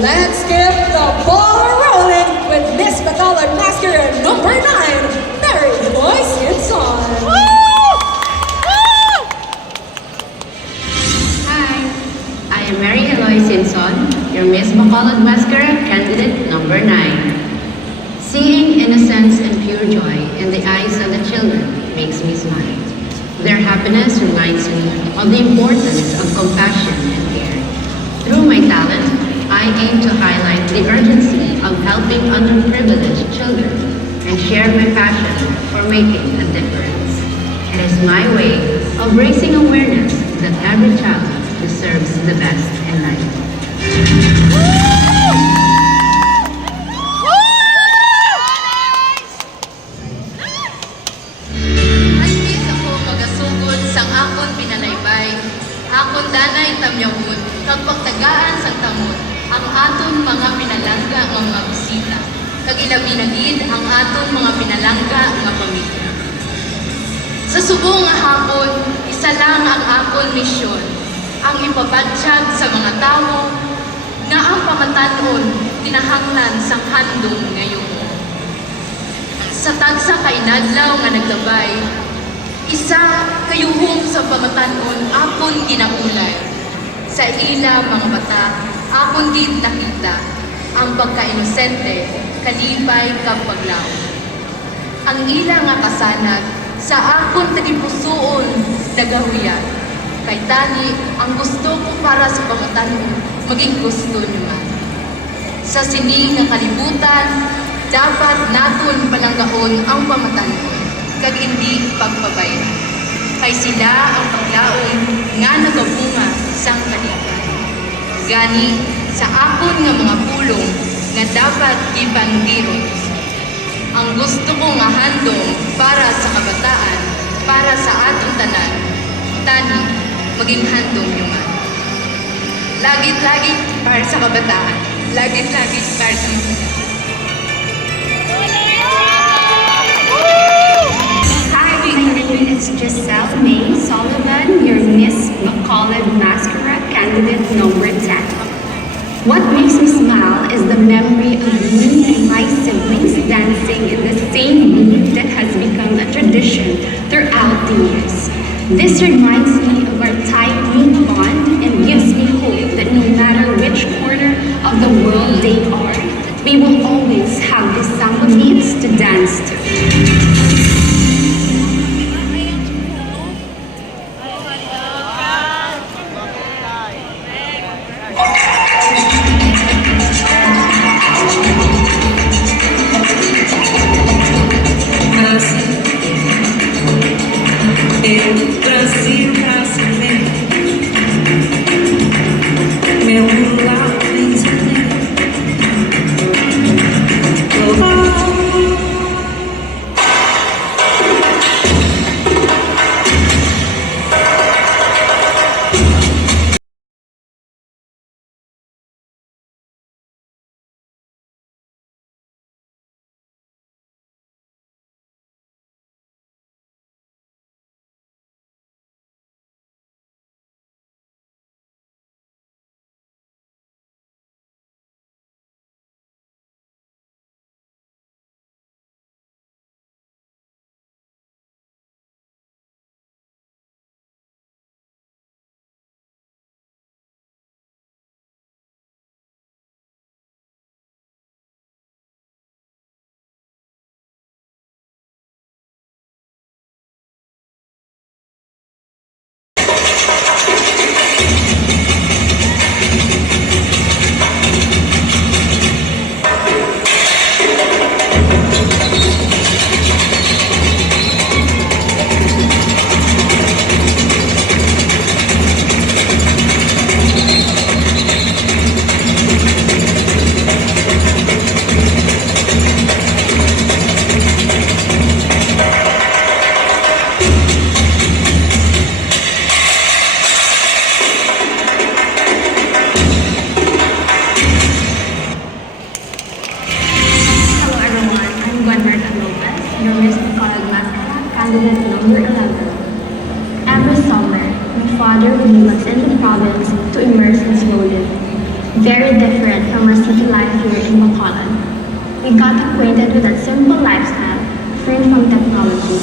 let's get the ball rolling with Miss Bacolod Mascara number 9, Mary Eloise Hinson. Hi, I am Mary Eloise Hinson, your Miss Bacolod Mascara candidate number 9. Seeing innocence and pure joy in the eyes of the children makes me smile. Their happiness reminds me of the importance of compassion and care. Through my talent, I aim to highlight the urgency of helping underprivileged children and share my passion for making a difference. It is my way of raising awareness that every child deserves the best in life. Akon danay tamyawon, kag pagtagaan sang tamon, ang aton mga pinalangga nga mga bisita, kag ilabi na gid ang aton mga pinalangga nga pamilya. Sa subong nga hapon, isa lang ang akon misyon, ang ipabadyag sa mga tawo nga ang pamatanon kinahanglan sang handom ngayon. Sa tagsa ka inadlaw nga naglabay, isa kayuhong sa pamatanon akon ginaulay. Sa ila mga bata, akon gid nakita ang pagka-inosente, kalipay kag paglaom. Ang ila nga kasanag sa akon tagipusoon nagahuyan. Kay tani ang gusto ko para sa pamatanon maging gusto niyo man. Sa sini nga kalibutan, dapat naton palanggaon ang pamatanon kag hindi pagpabayad. Kay sila ang paglaom nga nagabunga sang kalipay. Gani sa akon nga mga pulong nga dapat ipanggiro. Ang gusto ko nga handom para sa kabataan, para sa atong tanan, tani maging handom nyo man. Lagit-lagit para sa kabataan, lagit-lagit para sa kabataan. Is Giselle May Sullivan, your Miss Bacolod Mascara candidate number 10. What makes me smile is the memory of me and my siblings dancing in the same group that has become a tradition throughout the years. This reminds me of our tight-knit bond and gives me hope that no matter which corner of the world they are, we will always have this samba beats to dance to. Brasil brasileiro, meu lar brasileiro. candidate number 11. Every summer, my father would leave us in the province to immerse in snow living. Very different from our city life here in Bacolod. We got acquainted with that simple lifestyle, free from technology.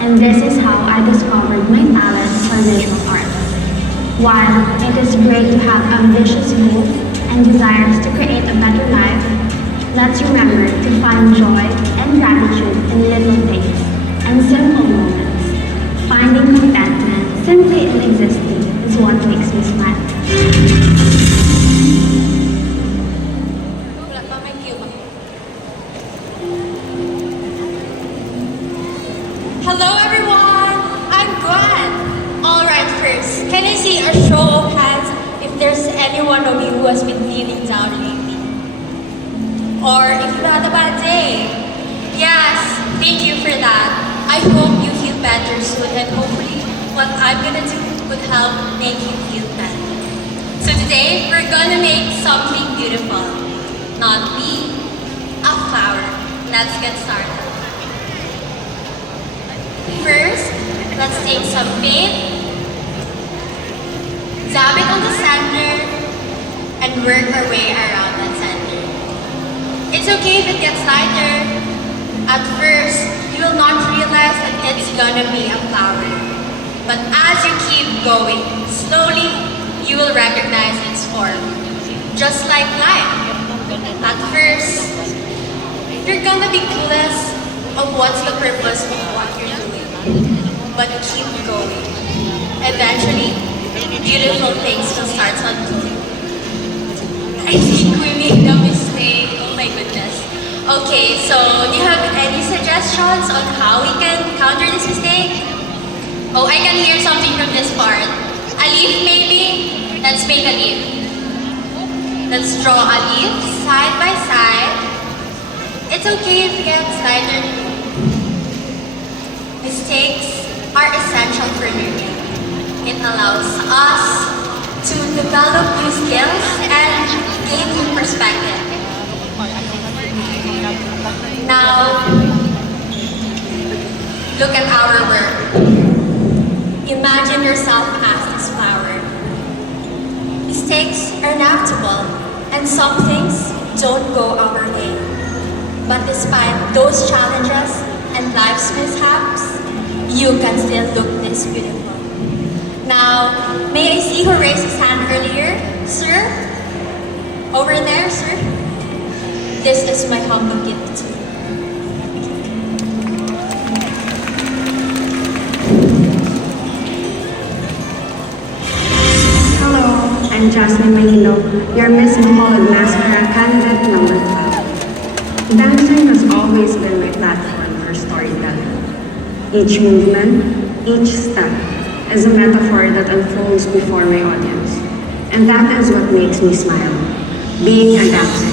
And this is how I discovered my talent for visual arts. While it is great to have ambitious goals and desires to create a better life, let's remember to find joy and gratitude in little things and simple moments. Finding contentment simply in existing is what makes me smile. Hello everyone! I'm Gwen! Alright, first, can I see a show of hands if there's any one of you who has been feeling down lately? Or if you had a bad day? Yes, thank you for that. I hope you feel better soon and hopefully what I'm gonna do would help make you feel better. So today, we're gonna make something beautiful. Not me, a flower. Let's get started. First, let's take some paint, dab it on the center, and work our way around that center. It's okay if it gets lighter. At first, you will not realize that it's gonna be a flower. But as you keep going, slowly, you will recognize its form. Just like life. At first, you're gonna be clueless of what's the purpose of what you're doing. But keep going. Eventually, beautiful things will start unfolding. I think we made a mistake. Oh my goodness. Okay, so do you have any suggestions on how we can counter this mistake? Oh, I can hear something from this part. A leaf maybe? Let's make a leaf. Let's draw a leaf side by side. It's okay if it gets lighter. Mistakes are essential for learning. It allows us to develop new skills and gain new perspective. Now, look at our work. Imagine yourself as this flower. Mistakes are inevitable, and some things don't go our way. But despite those challenges and life's mishaps, you can still look this beautiful. Now, may I see who raised his hand earlier? Sir? Over there, sir? This is my humble gift to you. Hello, I'm Jasmine Manilo, your Miss Bacolod Mascara candidate number 12. Dancing has always been my platform for storytelling. Each movement, each step is a metaphor that unfolds before my audience. And that is what makes me smile, being a dancer.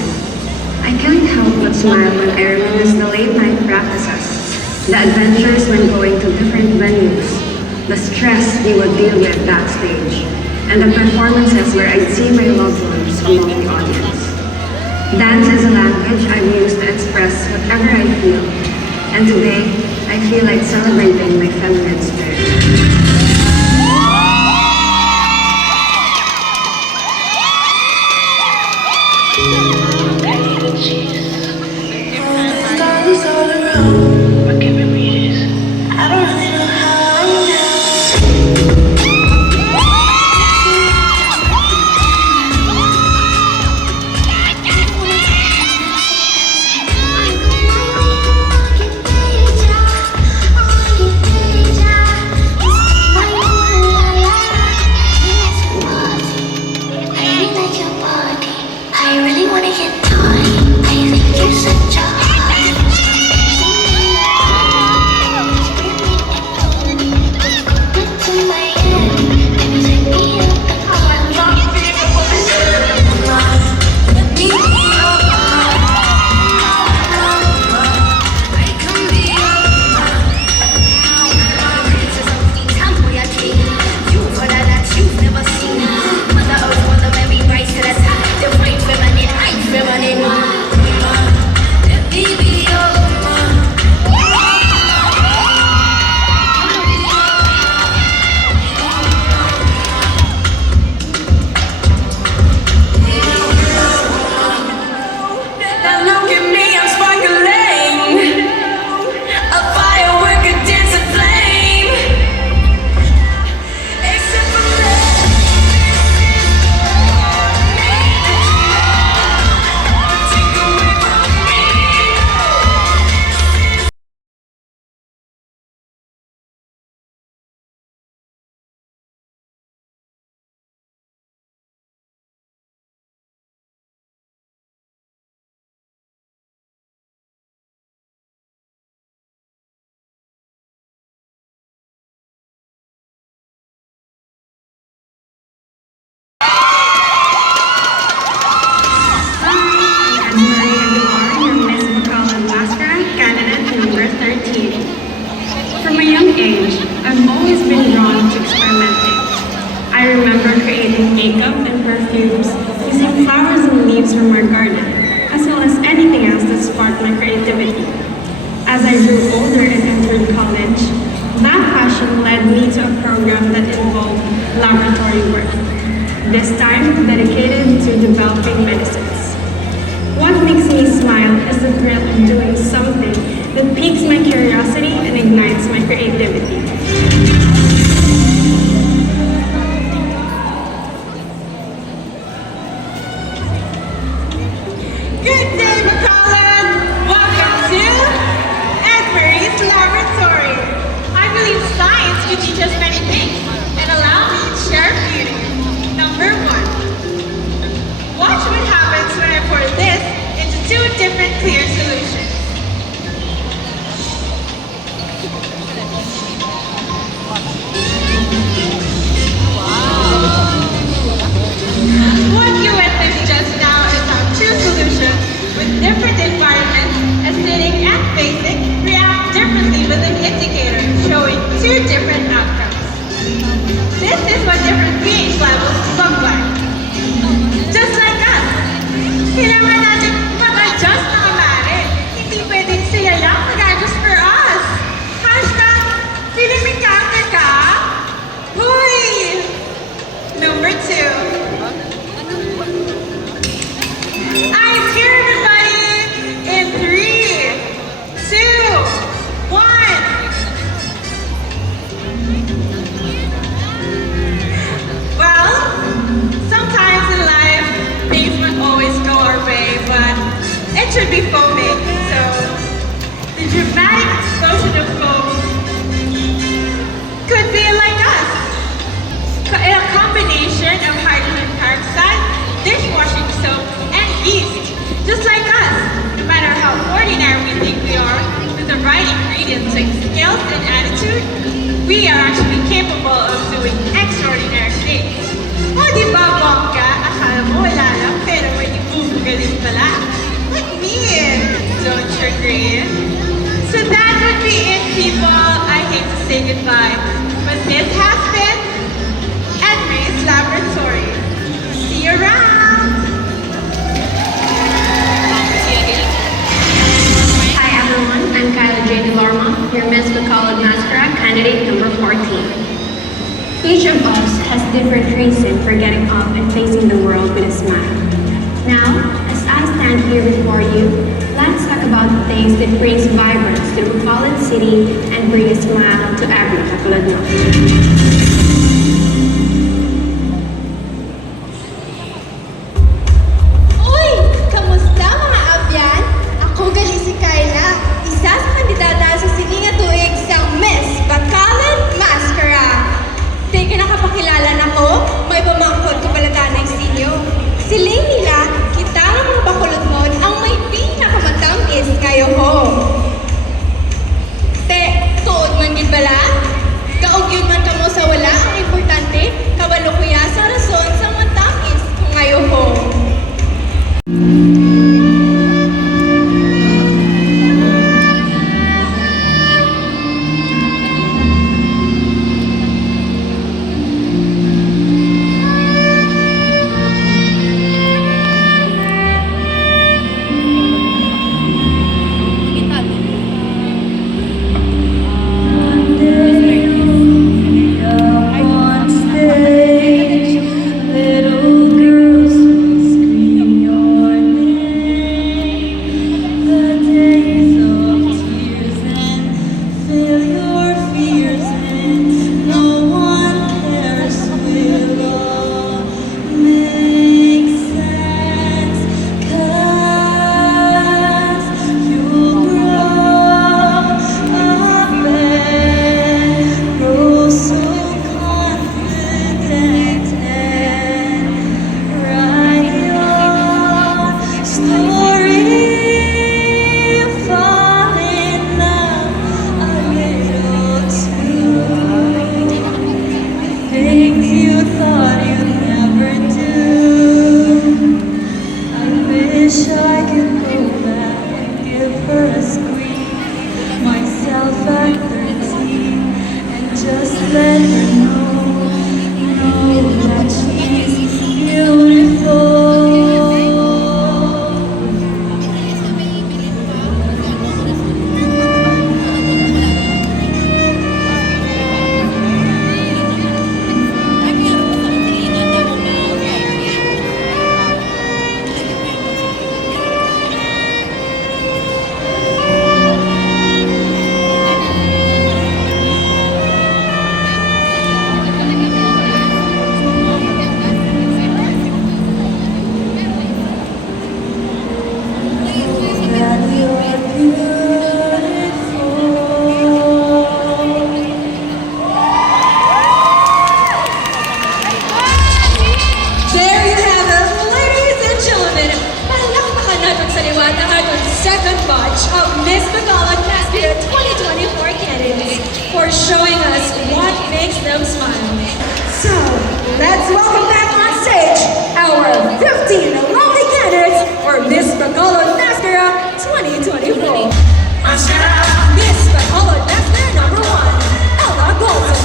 I can't help but smile when I reminisce the late night practices, the adventures when going to different venues, the stress we would deal with backstage, and the performances where I'd see my loved ones among the audience. Dance is a language I've used to express whatever I feel, and today, I feel like celebrating my feminine spirit. Stars all around. What can we read this? I don't really know how I'm now. I really wanna get naughty. I think you're such a hot. from our garden, as well as anything else that sparked my creativity. As I grew older and entered college, that passion led me to a program that involved laboratory work, this time dedicated to developing medicines. What makes me smile is the thrill of doing something that piques my curiosity and ignites my creativity. Good day, McCullough! Welcome to Anne-Marie's Laboratory. I believe science can teach us many things, and allow me to share a few to you. Number one, watch what happens when I pour this into two different clear solutions. What you witnessed just now is how two solutions with different environments, acidic and basic, react differently with an indicator showing two different outcomes. This is what different pH levels look like. Just like us. Kailangan natin mag-adjust mga mare. Hindi pwedeng sila lang mag-adjust for us. Hashtag, feeling may counter ka? Huy! Number two. I'm here, everybody, in 3, 2, 1. Well, sometimes in life, things won't always go our way, but it should be foaming. So, the dramatic explosion of foam could be like us. A combination of hydrogen peroxide, dishwashing soap, and yeast. Just like us, no matter how ordinary we think we are, with the right ingredients like skills and attitude, we are actually capable of doing extraordinary things. O di ba, bongga? Akala mo wala lang, pero may ibubugaling pala. Like me! Don't you agree? So that would be it, people. I hate to say goodbye, but this has been Anne-Marie's Laboratory. See you around! Hi everyone, I'm Kyla J. DeLorma, your Miss McCullough Mascara candidate number 14. Each of us has different reasons for getting up and facing the world with a smile. Now, as I stand here before you, let's talk about the things that brings vibrance to the Bacolod City and bring a smile to every Bacolodno. Uy! Kamusta mga abyan? Ako gali si Kyla, isa sa kandidata sa Sininga Tuig sa Miss Bacolod Mascara. Teka, nakapakilala na ko, may pamangkot ko pala tanay sa inyo. Siling nila, kita ng mga Bacolodnon ang may pinakamatamis ngayon ho. Te, tuod man gid bala? Gaog yun man kamo sa wala, ang importante, kabalo kuya sa rason sa matamis kung ngayon ho. Little girls scream your name. The days of tears and fill your fears, and no one cares. Will all make sense? 'Cause you'll grow up and grow so confident and write your story. Fall in love a little too. Things you thought you'd never do. I wish I could go back and give her a squeeze myself at 13 and just let her know that she's beautiful. second batch of Miss Bacolod Mascara 2024 candidates for showing us what makes them smile. So, let's welcome back on stage our 15 lovely candidates for Miss Bacolod Mascara 2024. Miss Bacolod Mascara number 1, Ella Golden.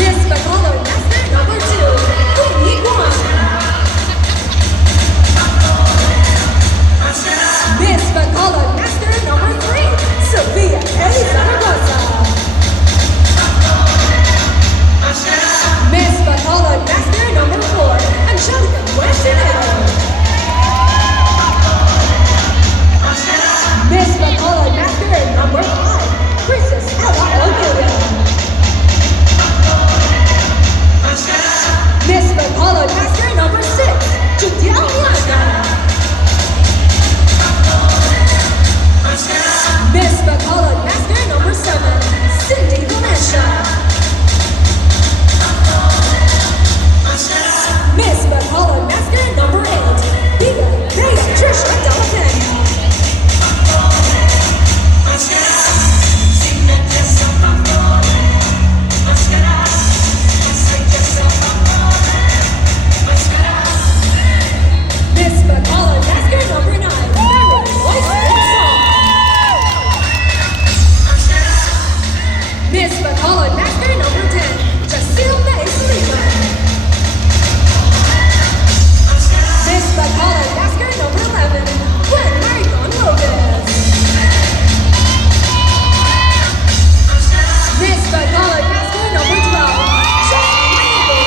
Miss Bacolod Mascara number 2, Whitney Guan. Miss Bacolod Mascara number 3, Sophia A. Zaragoza. Miss Bacolod Mascara number 4, Angelica Buenchero. Miss Bacolod Mascara number 5, Princess Ella Olivia. Miss Bacolod Mascara number 6, Judiel Miaga. Miss Bacolod Mascara number 7, Cindy Valencia. Miss Bacolod Mascara number 8, Biga Bea Trisha Delapen. Miss Bacolod Mascara number 9, Mary Lois Song. Miss Bacolod Mascara number 10, Jacille May Salima. Miss Bacolod Mascara number 11, Gwen Maricon Lopez. Miss Bacolod Mascara number 12, Jasmine Manigo.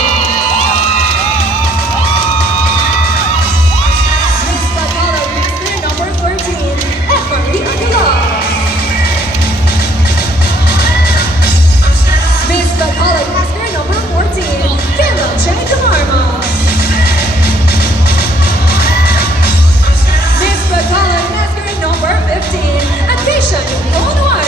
Miss Bacolod Mascara number 13, Efrain Aguilar. Miss Bacolod Mascara number 14, Kayla J. Camarma. Miss Bacolod Mascara number 15, Acacia Nicole Noir.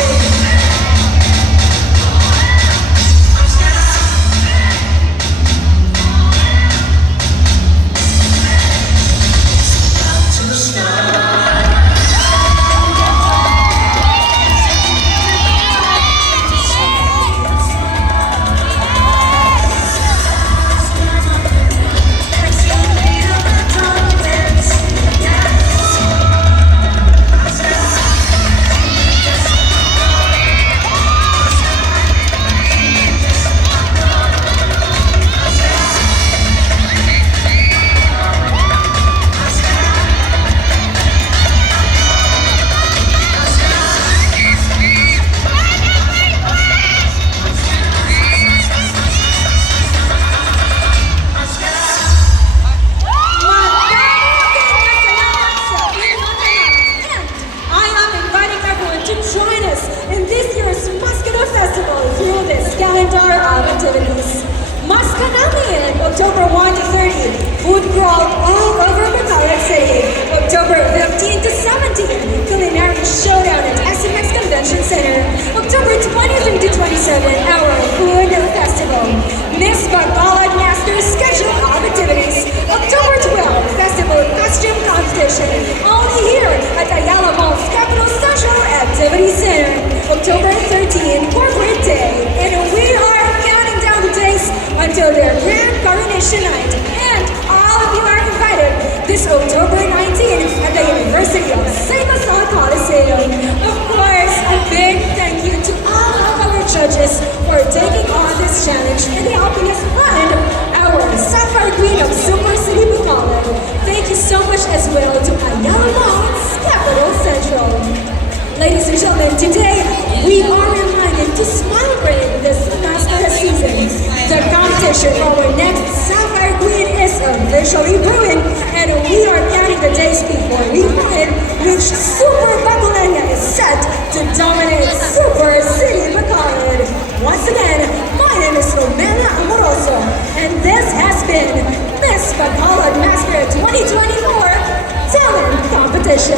October 1 to 30, food crawl all over Bacolod City. October 15 to 17, culinary showdown at SMX Convention Center. October 23 to 27, our food festival. Miss Bacolod Masters schedule of activities. October 12, festival costume competition. Only here at Ayala Mall's Capital Central Activity Center. October 13, corporate day. And we are counting down the days until their grand coronation night. And all of you are invited this October 19th at the University of St. Basal Coliseum. Of course, a big thank you to all of our judges for taking on this challenge and helping us find our Sapphire Queen of Super City Bacolod. Thank you so much as well to Ayala Malls, Capital Central. Ladies and gentlemen, today we are reminded to celebrate this mascara season. The competition for our next Sapphire Queen is officially brewing, and we are counting the days before we find which Super Bacolania is set to dominate Super City Bacolod. Once again, my name is Romela Amoroso, and this has been Miss Bacolod Mascara 2024 Talent Competition.